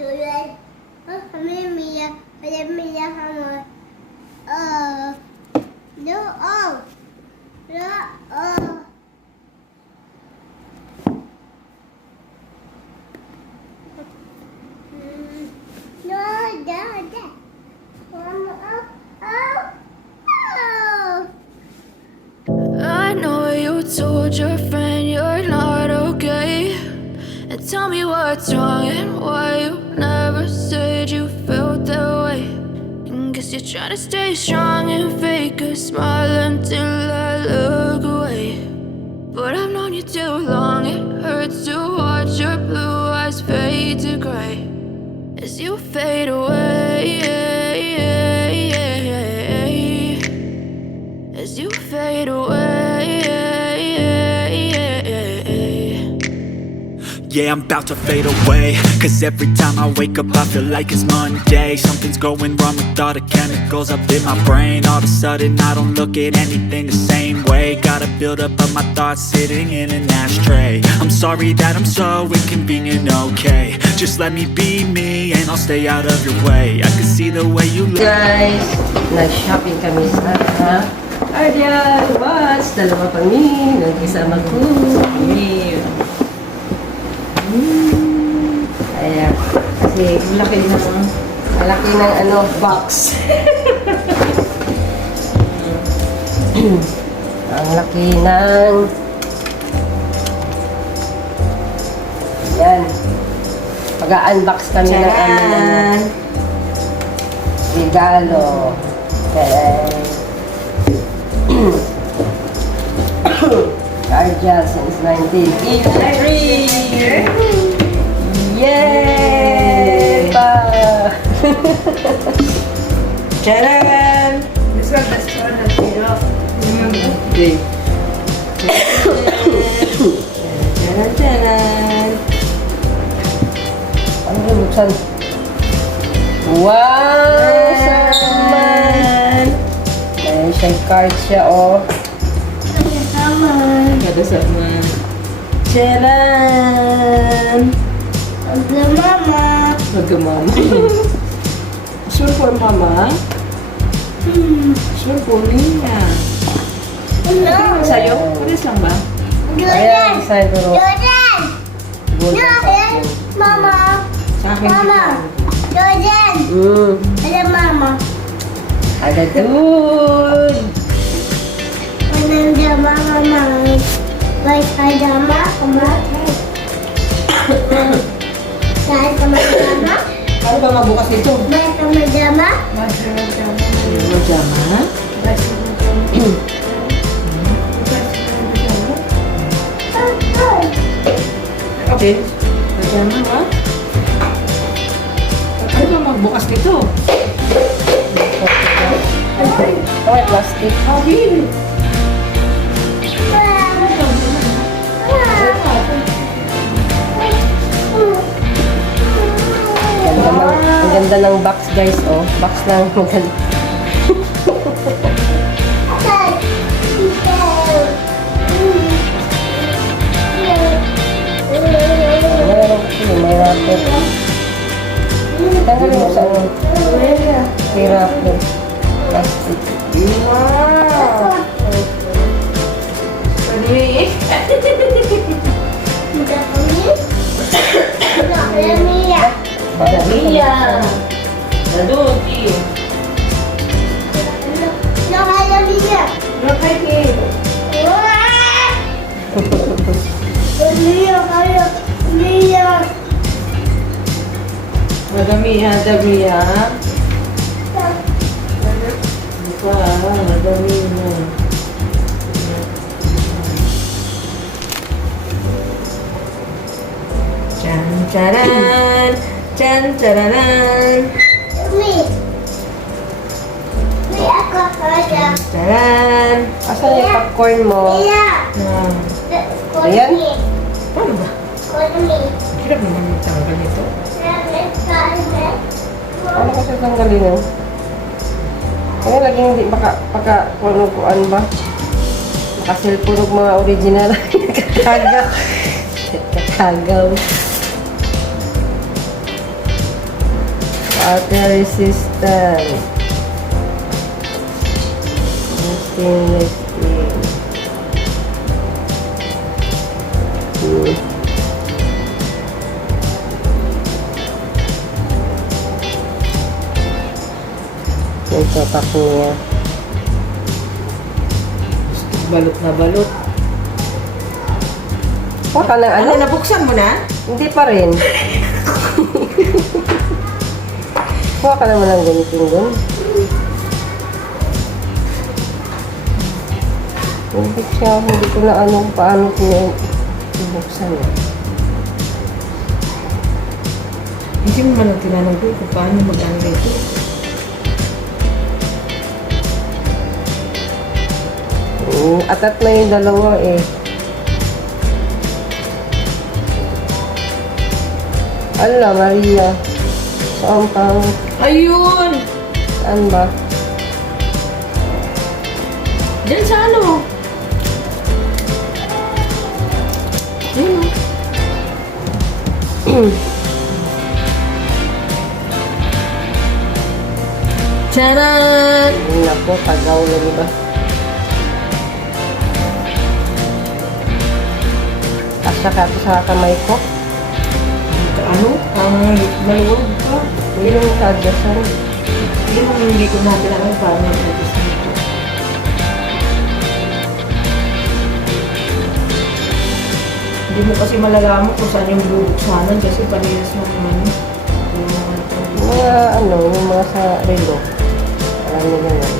I know you told your friend you're not okay, and tell me what's wrong and why you never said you felt that way. And guess you're trying to stay strong and fake a smile until I look away. But I've known you too long, it hurts to watch your blue eyes fade to gray as you fade away, as you fade away. Yeah, I'm about to fade away, cause every time I wake up I feel like it's Monday. Something's going wrong with all the chemicals up in my brain. All of a sudden I don't look at anything the same way. Gotta build up of my thoughts sitting in an ashtray. I'm sorry that I'm so inconvenient, okay. Just let me be me and I'll stay out of your way. I can see the way you look. Guys, nag-shopping kami sa Cardial. Watch, dalawa kami. Nag-isama ko. Ayan. Kasi malaki ng ano, box. Ang laki ng yan. Pag-unbox kami ng aming regalo. Okay. Cardial since 1983. Yay! Pa! Charan! This one has okay. Charan, charan! Ano yung buksan? Wow! Saman! May siyang card siya, oh. Kada saman. Charan! Mama. Mag-mama. Sure for mama? Sure for Nina. Ano sa'yo? Pares lang ba? Jordan. Sa'yo duro. Jordan. Jordan. Mama. Sa akin Mama. Jordan. Ada mama. Ada dun. Ada mama. Baik ada mama. Baik sama mama. Paano ba magbukas ito? Baik sama mama. Majama? Okay. Majama ba? Paano ba magbukas nito? Okay, plastic. Okay. Ang ganda ng box, guys, oh. Box lang maganda. May wrapper. Tanggalin mo sa ano? May wrapper. Plastic. Wow! Pwede. Mia. Daduki. No kaya Mia. No kaya. Mia kaya Mia. Madami Mia. Madami na. Chan charan. Chan chararan. Mi. Mi ako kaya. Charan. Asan yung popcorn mo? Mia. Ayan? Paano ba? Kami. Hirap naman yung tanggal nito. Kami. Paano ko siya tanggalin yun? Kaya laging hindi pagka-punukuan ba? Nakasilpunog mga original. Kakagaw. Kakagaw. Water resistant. Stainless steel. Ito pack niya. Balot na balot. Baka ng ano? Ano, nabuksan mo na? Hindi pa rin. Baka naman ang ganitong doon. Hindi siya, hindi ko na paano ko na ibuksan eh. Hindi mo man ang tinanong ko kung paano mag-ano ito. Atat na yung dalawa eh. Ala, Maria. Saan pang... Ayun! Saan ba? Diyan sa ano? Ayun o. Charan! Ay, naku, tagaw lang ba? Asya ka ito sa kamay ko. Ano? Ang maluwag pa. Hindi lang kagasan. Hindi mo hindi ko natin alam paano mag-agos nito. Hindi mo kasi malalaman kung saan yung bubuksanan kasi parehas mo naman. Yung mga sa relo. Alam nila yan.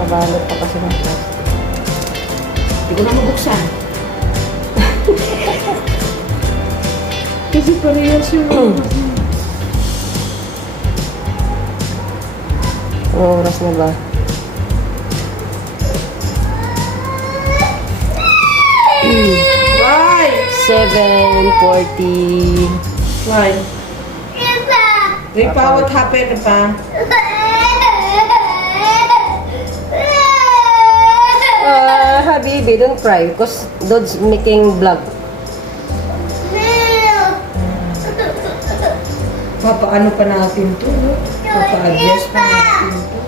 Kabalot pa kasi ng plastic. Hindi ko na mabuksan. Kasi parehas yung Anong oras na ba? Why? 7:40. Why? Ripa, what happened pa? Habibi, don't cry because Dod's making vlog. Papaano pa natin to, no? Papa-adjust pa natin to.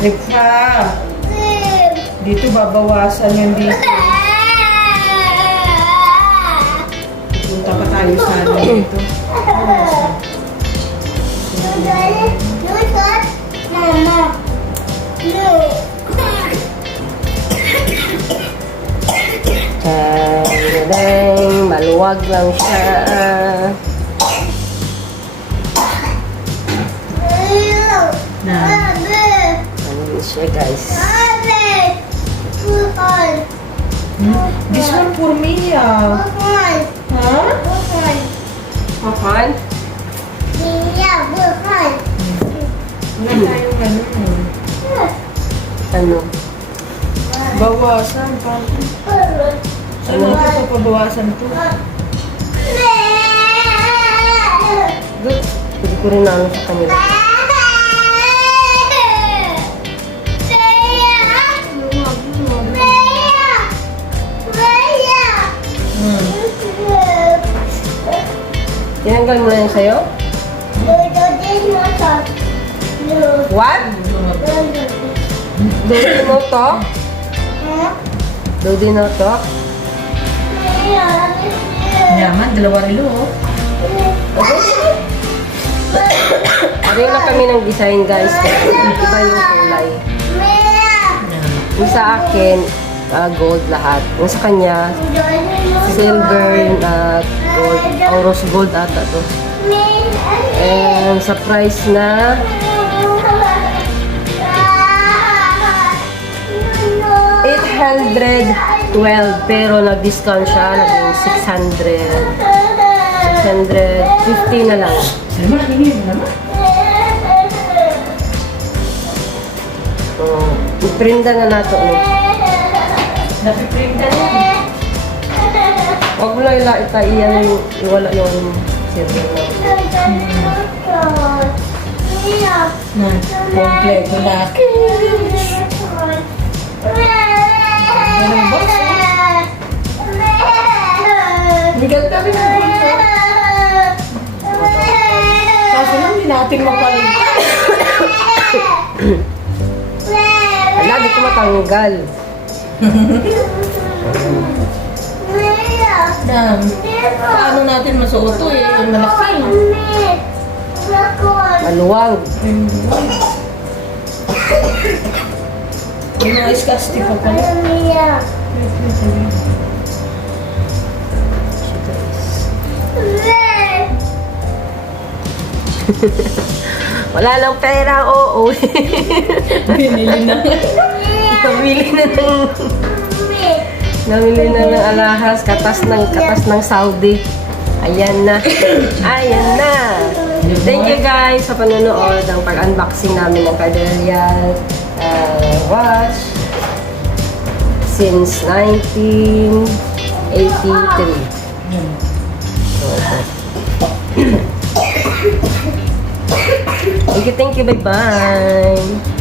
Ripa, dito babawasan yung dito. Punta pa tayo sa ano dito. Tadang, maluwag lang siya. Ano siya guys? This one for me, ah. Huh? Makan? Wala tayong ano. Ano? Bawasan pa. Ano ito pabawasan to? Good. Hindi ko rin naano sa kanila. Tinanggal mo na yung sayo? What? Dodi mo to? Dodi mo to? Yaman, dalawa rilo, oh. Pareho na kami ng design guys. Iba yung kulay. Yung sa akin, gold lahat. Yung sa kanya, silver at gold. Rose gold ata to. And sa price na 812 pero nag-discount siya. Naging 650 na lang. Iprinda na nato ni. Napiprinta na. Huwag mo lang iwala yung Silver na. Na, kompleto na. Ganun box, Bigat ka rin ang bulsa. Kaso lang, hindi natin mapalitan. Wala, di ko matanggal. Dan, paano natin masuot to eh? Ang malaki. Maluwag. Yung mga iskasti pa pala. Wala lang pera, oo. Binili na. Namili na ng alahas, katas ng Saudi. Ayan na. Ayan na. Thank you guys sa panonood ng pag-unboxing namin ng Cardial watch since 1983. Thank you, bye-bye.